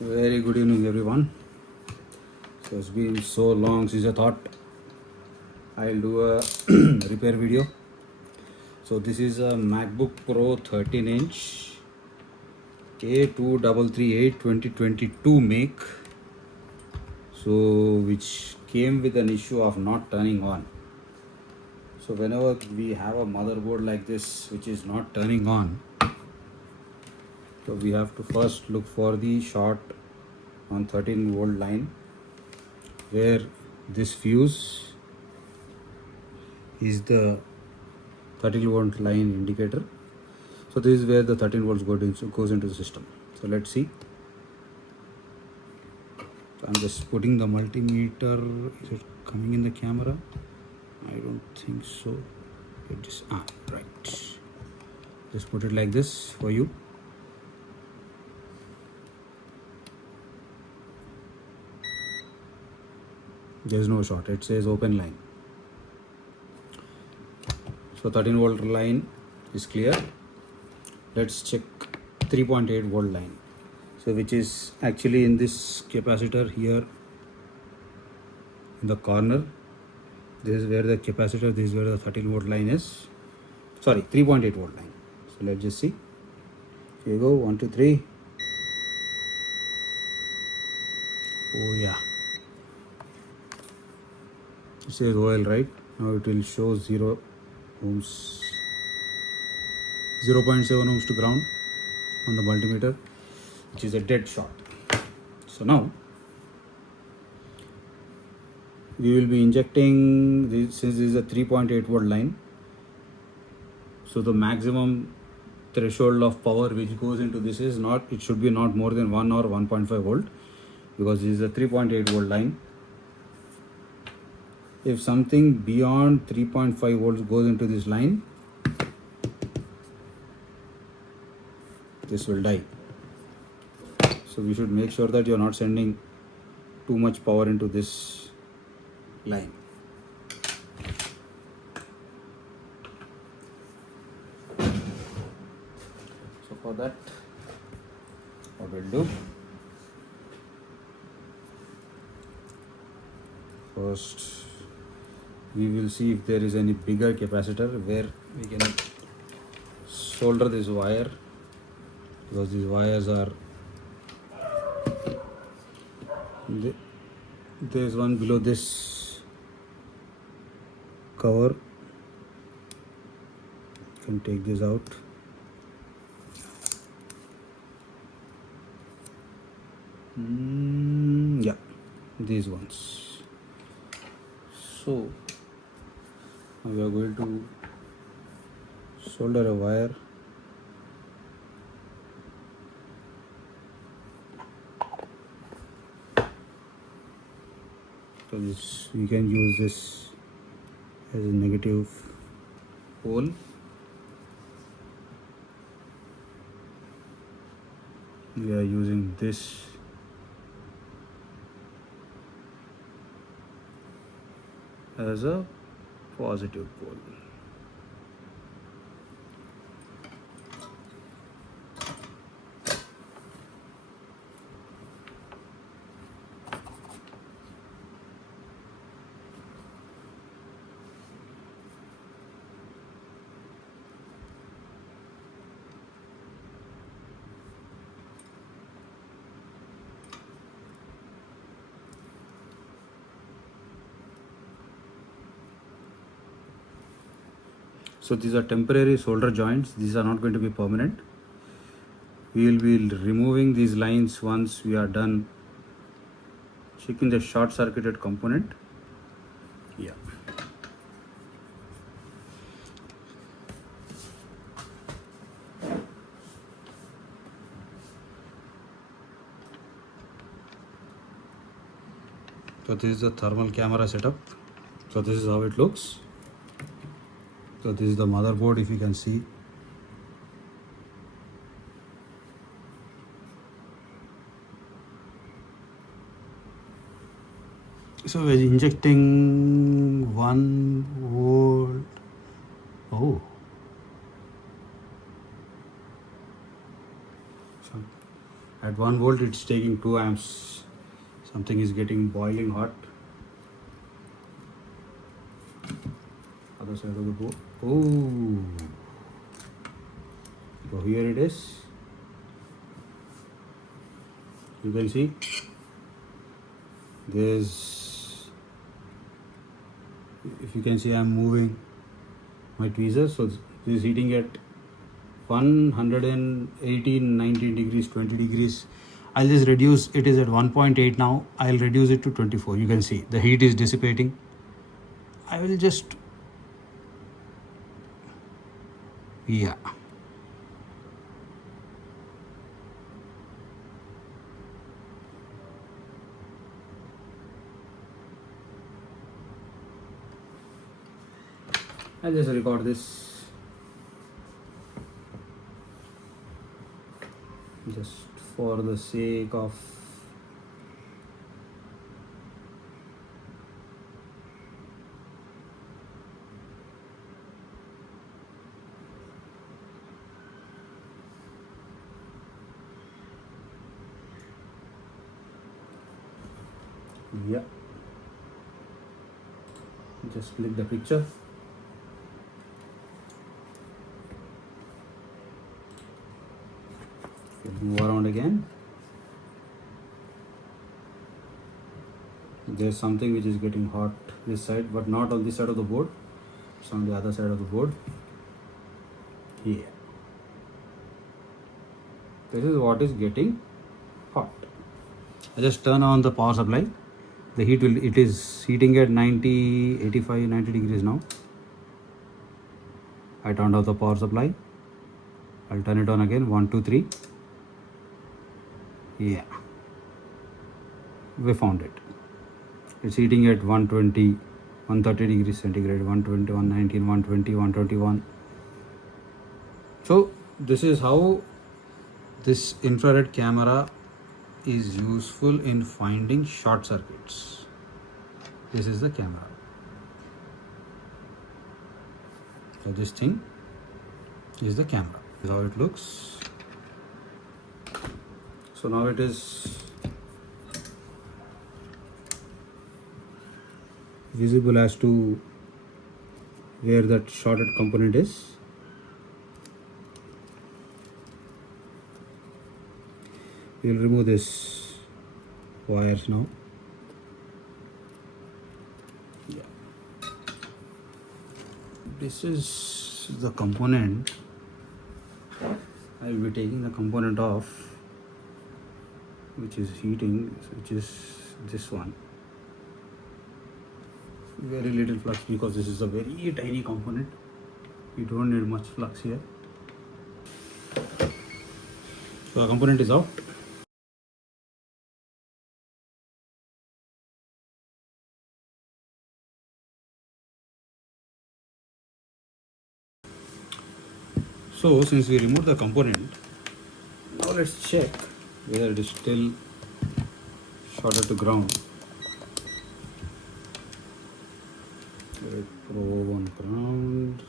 Very good evening, everyone. So it's been so long since I thought I'll do a repair video. So this is a MacBook Pro 13-inch A2338 2022 make. So which came with an issue of not turning on. So whenever we have a motherboard like this which is not turning on, so we have to first look for the short on 13-volt line where this fuse is the 13-volt line indicator. So this is where the 13 volts goes into the system. So let's see. So I'm just putting the multimeter. Is it coming in the camera? I don't think so. It just right. Just put it like this for you. There is no short. It says open line. So 13-volt line is clear. Let's check 3.8-volt line. So which is actually in this capacitor here in the corner. This is where the capacitor, this is where the 13-volt line is. Sorry, 3.8-volt line. So let's just see. Here you go, 1, 2, 3. Oh yeah. It says OL, right? Now it will show 0 ohms, 0.7 ohms to ground on the multimeter, which is a dead short. So now we will be injecting this, since this is a 3.8-volt line. So the maximum threshold of power which goes into this is not, it should be not more than 1 or 1.5 volt, because this is a 3.8-volt line. If something beyond 3.5 volts goes into this line, this will die. So we should make sure that you're not sending too much power into this line. So for that, what we'll do, first we will see if there is any bigger capacitor where we can solder this wire, because these wires are, there is one below this cover. You can take this out. Yeah, these ones. So now we are going to solder a wire. So this, we can use this as a negative pole. We are using this as a positive pole. So these are temporary solder joints. These are not going to be permanent. We will be removing these lines once we are done checking the short circuited component. Yeah. So this is the thermal camera setup. So this is how it looks. So this is the motherboard, if you can see. So we're injecting 1 volt. Oh. So At 1 volt it's taking 2 amps. Something is getting boiling hot. Other side of the board. Oh, so here it is. You can see there's, if you can see, I'm moving my tweezers, so this is heating at 118, 19 degrees, 20 degrees. I'll just reduce, it is at 1.8 now. I'll reduce it to 24. You can see the heat is dissipating. I will just, yeah. I'll just record this just for the sake of yeah. Just click the picture. Move around again. There's something which is getting hot this side, but not on this side of the board. It's on the other side of the board. Here. This is what is getting hot. I just turn on the power supply. The heat will, it is heating at 90, 85, 90 degrees now. I turned off the power supply. I'll turn it on again. 1, 2, 3. Yeah. We found it. It's heating at 120, 130 degrees centigrade, 120, 119, 120, 121. So this is how this infrared camera is useful in finding short circuits. This is the camera. So this thing is the camera. This is how it looks. So now it is visible as to where that shorted component is. We'll remove this wires now. Yeah. This is the component. I will be taking the component off, which is heating, which is this one. Very little flux because this is a very tiny component. You don't need much flux here. So the component is out. So since we removed the component, now let's check whether it is still shorted to ground. Probe on ground.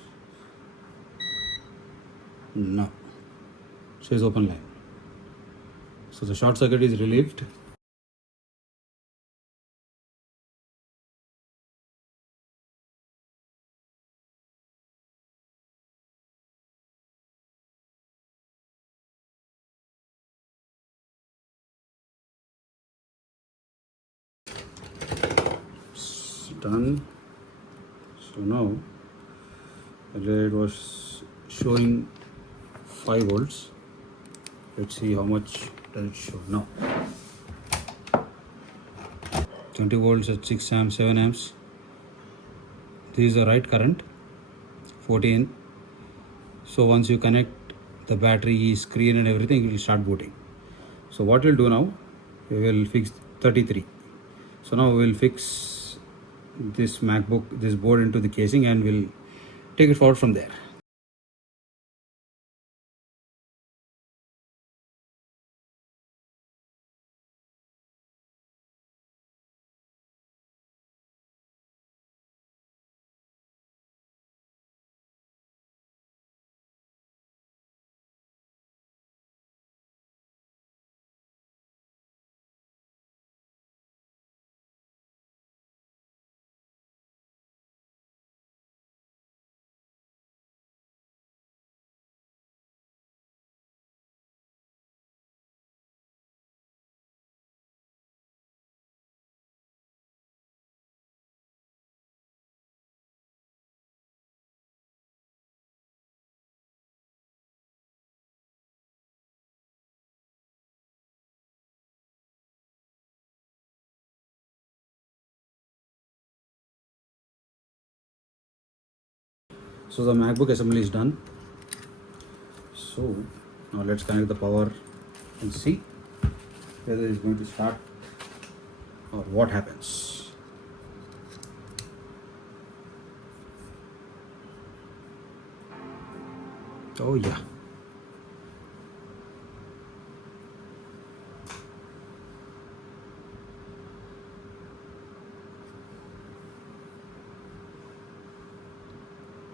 No. Says open line. So the short circuit is relieved. It's done. So now earlier it was showing 5 volts. Let's see how much does it show now. 20 volts at 6 amps, 7 amps. This is the right current, 14. So once you connect the battery, screen and everything, it will start booting. So what we'll do now, we will fix 33. So now we will fix this MacBook, this board into the casing, and we'll take it forward from there. So the MacBook assembly is done. So now let's connect the power and see whether it's going to start or what happens. Oh yeah.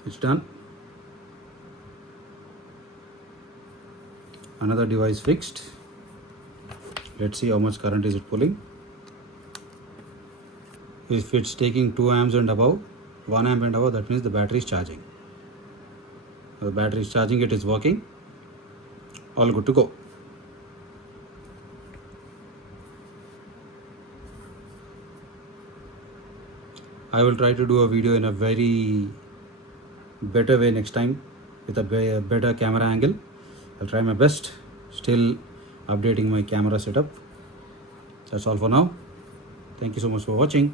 It's done. Another device fixed. Let's see how much current is it pulling. If it's taking 2 amps and above, 1 amp and above, that means the battery is charging. The battery is charging, it is working. All good to go. I will try to do a video in a very better way next time with a better camera angle. I'll try my best. Still updating my camera setup. That's all for now. Thank you so much for watching.